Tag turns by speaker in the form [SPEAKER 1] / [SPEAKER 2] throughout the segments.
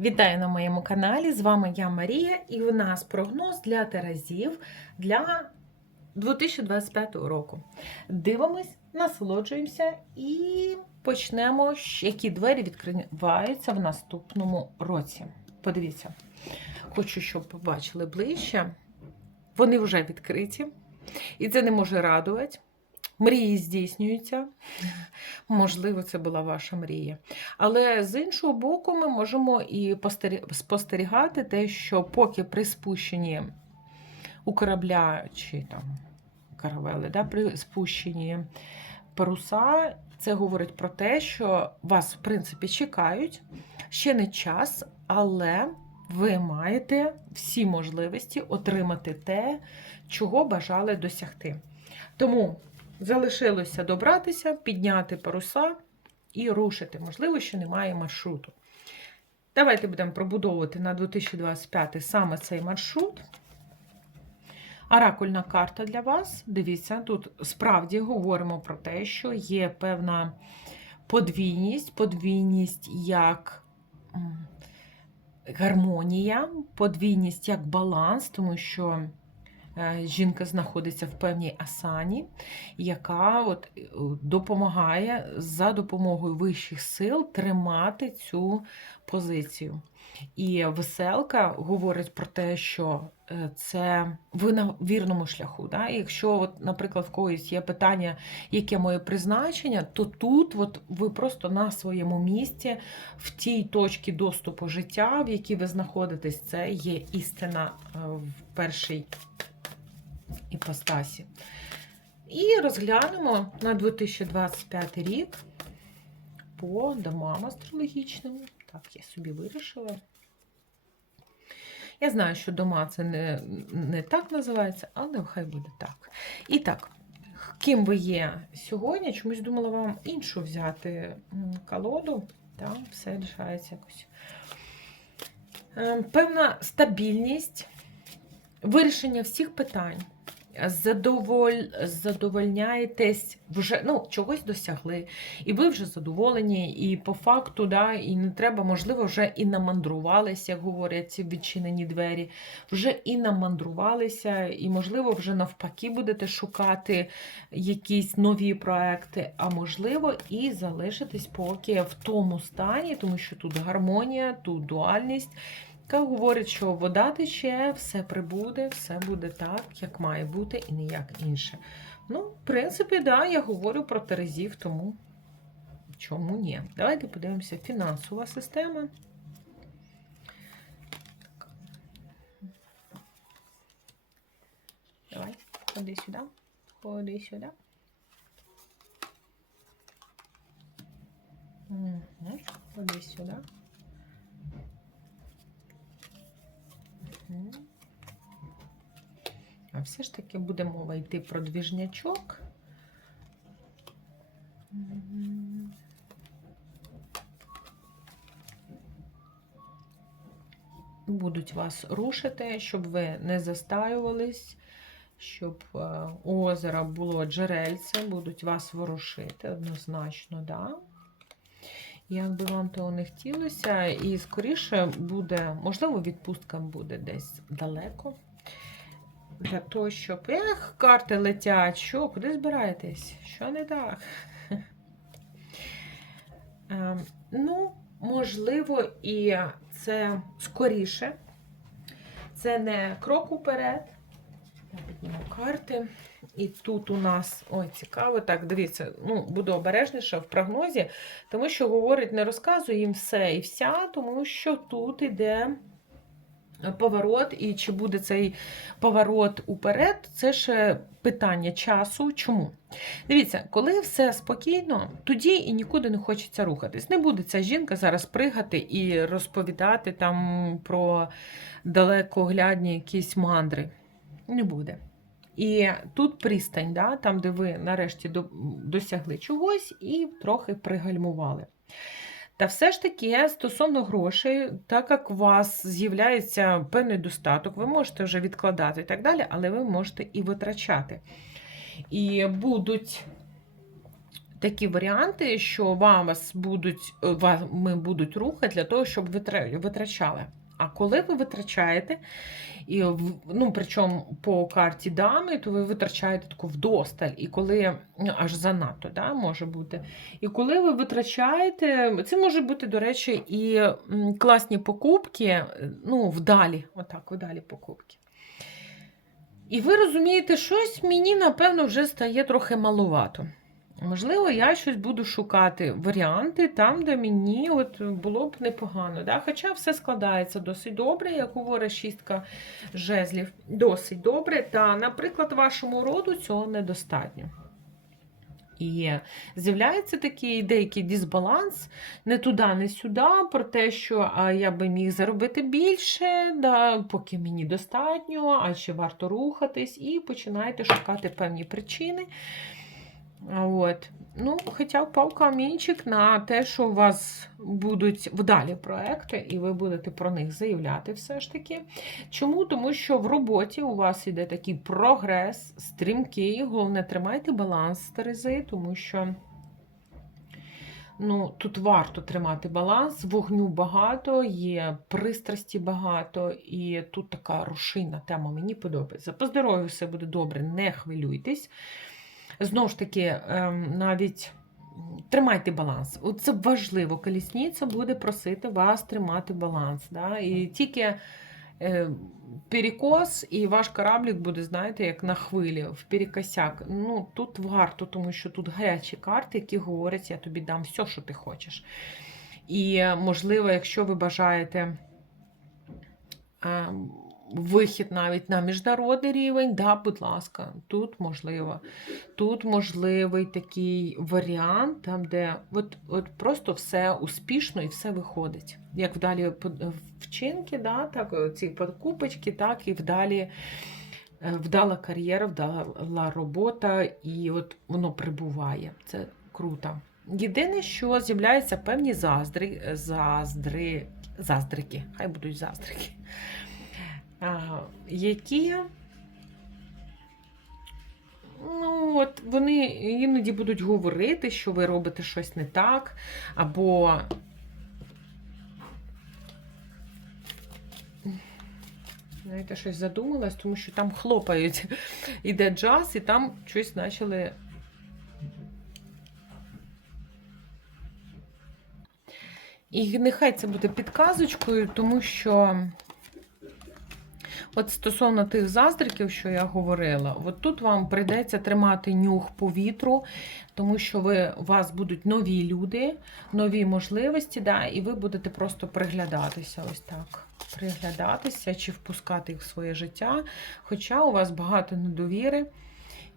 [SPEAKER 1] Вітаю на моєму каналі. З вами я Марія, і у нас прогноз для теразів для 2025 року. Дивимось, насолоджуємося і почнемо, які двері відкриваються в наступному році. Подивіться, хочу, щоб побачили ближче. Вони вже відкриті, і це не може радувати. Мрії здійснюються. Можливо, це була ваша мрія. Але з іншого боку, ми можемо і спостерігати те, що поки при спущенні у корабля чи там каравели, да, при спущенні паруса, це говорить про те, що вас, в принципі, чекають. Ще не час, але ви маєте всі можливості отримати те, чого бажали досягти. Тому залишилося добратися, підняти паруса і рушити. Можливо, що немає маршруту. Давайте будемо пробудовувати на 2025 саме цей маршрут. Оракульна карта для вас. Дивіться, тут справді говоримо про те, що є певна подвійність, подвійність як гармонія, подвійність як баланс, тому що жінка знаходиться в певній асані, яка от е, допомагає за допомогою вищих сил тримати цю позицію. І веселка говорить про те, що е, це ви на вірному шляху. Да? Якщо, от, наприклад, в когось є питання, яке моє призначення, то тут от, ви просто на своєму місці, в тій точці доступу життя, в якій ви знаходитесь, це є істина е, в першій іпостасі. І розглянемо на 2025 рік по домам астрологічним. Так, я собі вирішила. Я знаю, що дома це не, не так називається, але хай буде так. І так, ким ви є сьогодні? Чомусь думала вам іншу взяти колоду. Там все рішається якось. Ем, Певна стабільність, вирішення всіх питань. Задоволь, задовольняєтесь вже ну, чогось досягли, і ви вже задоволені, і по факту, да, і не треба, можливо, вже і намандрувалися, як говорять ці відчинені двері, вже і намандрувалися, і, можливо, вже навпаки будете шукати якісь нові проекти, а можливо, і залишитись поки в тому стані, тому що тут гармонія, тут дуальність. Яка говорить, що вода тече, все прибуде, все буде так, як має бути, і ніяк інше. Ну, в принципі, да, я говорю про Терезів, тому чому ні? Давайте подивимося фінансова система. Давай, ходи сюди, ходи сюди. Угу. Ходи сюди. А все ж таки буде мова йти про двіжнячок. Будуть вас рушити, щоб ви не застаювались, щоб е, у озера було джерельце, будуть вас ворушити однозначно, да? Як би вам того не хотілося, і скоріше буде, можливо, відпустка буде десь далеко. Для того, щоб. Ех, карти летять, що, куди збираєтесь? Що не так? Ем, ну, можливо, і це скоріше. Це не крок уперед. Я підніму карти. І тут у нас, ой, цікаво, так, дивіться, ну, буду обережніше в прогнозі, тому що говорить, не розказує їм все і вся, тому що тут іде поворот, і чи буде цей поворот уперед, це ще питання часу. Чому? Дивіться, коли все спокійно, тоді і нікуди не хочеться рухатись. Не буде ця жінка зараз пригати і розповідати там про далекоглядні якісь мандри. Не буде. І тут пристань, да, там, де ви нарешті до- досягли чогось і трохи пригальмували. Та все ж таки, стосовно грошей, так як у вас з'являється певний достаток, ви можете вже відкладати і так далі, але ви можете і витрачати. І будуть такі варіанти, що вам вас будуть, вами будуть рухати для того, щоб витрачали. А коли ви витрачаєте, і, ну, причому по карті дами, то ви витрачаєте таку вдосталь, і коли ну, аж занадто да, може бути. І коли ви витрачаєте, це може бути, до речі, і класні покупки, е, ну, вдалі, отак, вдалі покупки. І ви розумієте, щось мені, напевно, вже стає трохи малувато. Можливо, я щось буду шукати варіанти там, де мені от було б непогано. Да? Хоча все складається досить добре, як говорить шістка жезлів, досить добре. Та, наприклад, вашому роду цього недостатньо. І з'являється такий деякий дисбаланс не туди, не сюди, про те, що а, я би міг заробити більше, да, поки мені достатньо, а ще варто рухатись, і починаєте шукати певні причини. От. Ну, хоча впав камінчик на те, що у вас будуть вдалі проекти, і ви будете про них заявляти все ж таки. Чому? Тому що в роботі у вас йде такий прогрес, стрімкий. Головне, тримайте баланс Терези, тому що ну, тут варто тримати баланс, вогню багато, є пристрасті багато, і тут така рушийна тема мені подобається. По здоров'ю все буде добре, не хвилюйтесь. Знову ж таки, ем, навіть тримайте баланс. Це важливо. Колісниця буде просити вас тримати баланс. Да? І тільки е, перекос, і ваш кораблік буде, знаєте, як на хвилі, в перекосяк. Ну, тут варто, тому що тут гарячі карти, які говорять, я тобі дам все, що ти хочеш. І, можливо, якщо ви бажаєте. Вихід навіть на міжнародний рівень, да, будь ласка, тут можливо. Тут можливий такий варіант, там, де от, от просто все успішно і все виходить. Як вдалі вчинки, да, так, ці покупочки, так і вдалі е, вдала кар'єра, вдала робота, і от воно прибуває. Це круто. Єдине, що з'являються певні заздри, заздри, заздрики, хай будуть заздрики які ну, от вони іноді будуть говорити, що ви робите щось не так, або знаєте, щось задумалась, тому що там хлопають. Іде джаз, і там щось почали. І нехай це буде підказочкою, тому що От стосовно тих заздриків, що я говорила, от тут вам прийдеться тримати нюх повітру, тому що ви, у вас будуть нові люди, нові можливості, да, і ви будете просто приглядатися ось так. Приглядатися чи впускати їх в своє життя. Хоча у вас багато недовіри.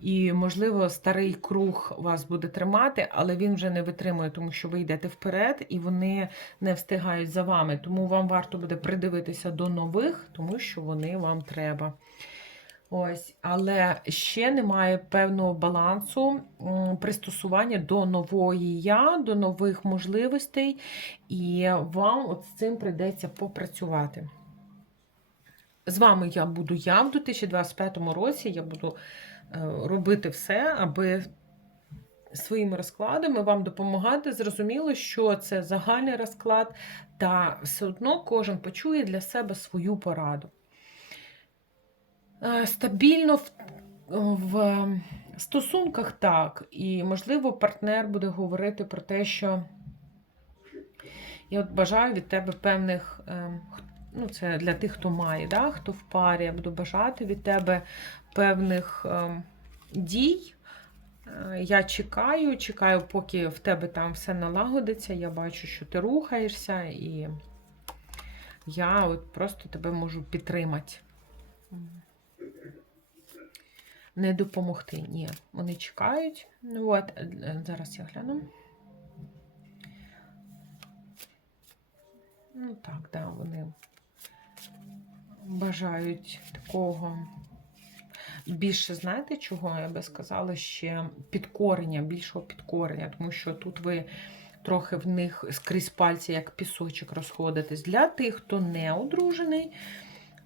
[SPEAKER 1] І, можливо, старий круг вас буде тримати, але він вже не витримує, тому що ви йдете вперед і вони не встигають за вами. Тому вам варто буде придивитися до нових, тому що вони вам треба. Ось, але ще немає певного балансу пристосування до нової я, до нових можливостей, і вам от з цим прийдеться попрацювати. З вами я буду я в 2025 році. Я буду робити все, аби своїми розкладами вам допомагати. Зрозуміло, що це загальний розклад, та все одно кожен почує для себе свою пораду. Е, Стабільно в, в стосунках так, і, можливо, партнер буде говорити про те, що я от бажаю від тебе певних. Ну, це для тих, хто має, да? хто в парі, я буду бажати від тебе певних ем, дій. Е, Я чекаю, чекаю, поки в тебе там все налагодиться. Я бачу, що ти рухаєшся, і я от просто тебе можу підтримати. Не допомогти. Ні, вони чекають. Ну, От, е, е, зараз я гляну. Ну так, да, вони бажають такого. Більше, знаєте, чого я би сказала, ще підкорення, більшого підкорення, тому що тут ви трохи в них скрізь пальці, як пісочок, розходитесь. Для тих, хто не одружений,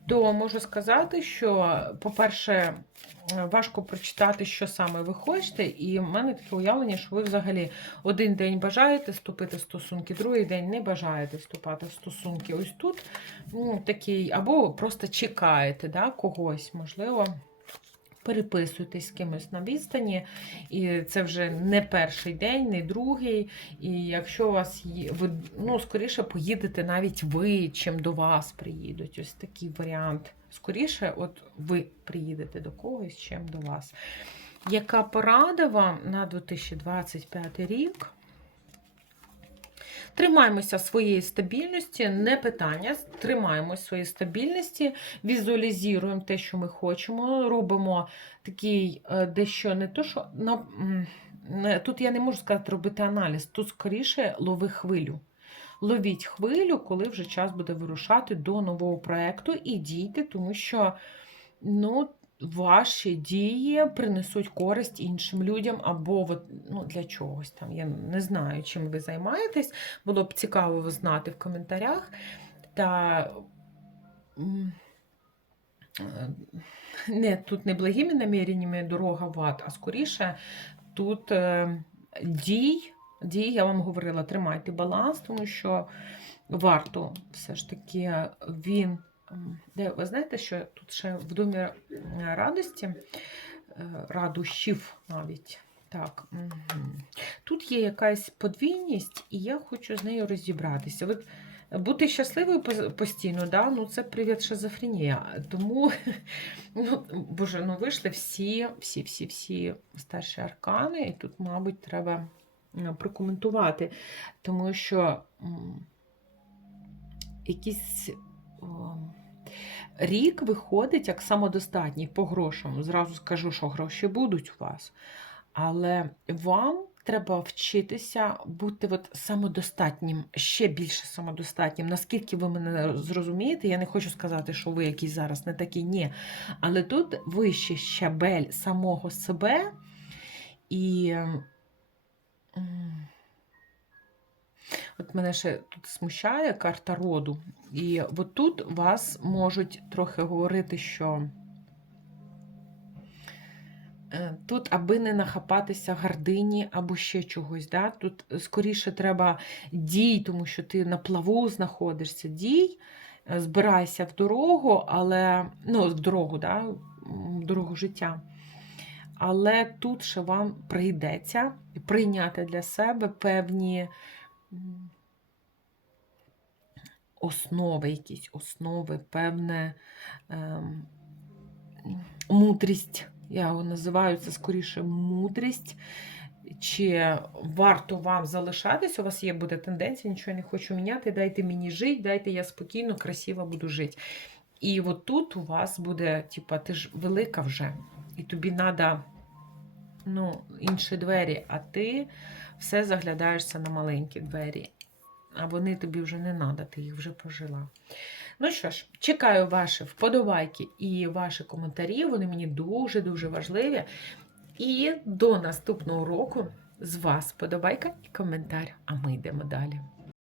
[SPEAKER 1] то можу сказати, що, по-перше, е, важко прочитати, що саме ви хочете, і в мене таке уявлення, що ви взагалі один день бажаєте вступити в стосунки, другий день не бажаєте вступати в стосунки. Ось тут ну, такий, або просто чекаєте да, когось, можливо. Переписуйтесь з кимось на відстані, і це вже не перший день, не другий. І якщо у вас є, ви ну, скоріше поїдете навіть ви, чим до вас приїдуть. Ось такий варіант. Скоріше, от ви приїдете до когось, чим до вас. Яка порада вам на 2025 рік? Тримаємося своєї стабільності, не питання. Тримаємося своєї стабільності, візуалізуємо те, що ми хочемо. Робимо такий е, дещо не то, що на, тут я не можу сказати робити аналіз, тут скоріше лови хвилю. Ловіть хвилю, коли вже час буде вирушати до нового проєкту, і дійте, тому що ну, ваші дії принесуть користь іншим людям або от, ну, для чогось там. Я не знаю, чим ви займаєтесь. Було б цікаво знати в коментарях. Та е, не, тут не благими наміреннями дорога в ад, а скоріше тут е, дій, дій, я вам говорила, тримайте баланс, тому що варто все ж таки він. Де, ви знаєте, що тут ще в домі е, радості, е, радощів навіть. Так, тут є якась подвійність, і я хочу з нею розібратися. От бути щасливою постійно, да? ну це привід шизофренія. Тому, ну, боже, ну вийшли всі, всі, всі, всі старші аркани, і тут, мабуть, треба прокоментувати, тому що о, рік виходить як самодостатній по грошам. Зразу скажу, що гроші будуть у вас. Але вам треба вчитися бути от самодостатнім, ще більше самодостатнім. Наскільки ви мене зрозумієте, я не хочу сказати, що ви якісь зараз не такі, ні. Але тут вищий щабель самого себе і. От мене ще тут смущає карта роду. І от тут вас можуть трохи говорити, що е, тут, аби не нахапатися гардині або ще чогось. Да? Тут скоріше треба дій, тому що ти на плаву знаходишся. Дій, е, збирайся в дорогу, але ну, в дорогу, да? в дорогу життя. Але тут ще вам прийдеться прийняти для себе певні основи, якісь основи, певне ем, мудрість. Я його називаю це скоріше мудрість. Чи варто вам залишатись? У вас є буде тенденція, нічого не хочу міняти. Дайте мені жити, дайте я спокійно, красиво буду жити. І от тут у вас буде, типа, ти ж велика вже, і тобі треба ну, інші двері, а ти все заглядаєшся на маленькі двері. А вони тобі вже не треба, ти їх вже пожила. Ну що ж, чекаю ваші вподобайки і ваші коментарі. Вони мені дуже-дуже важливі. І до наступного року з вас вподобайка і коментар. А ми йдемо далі.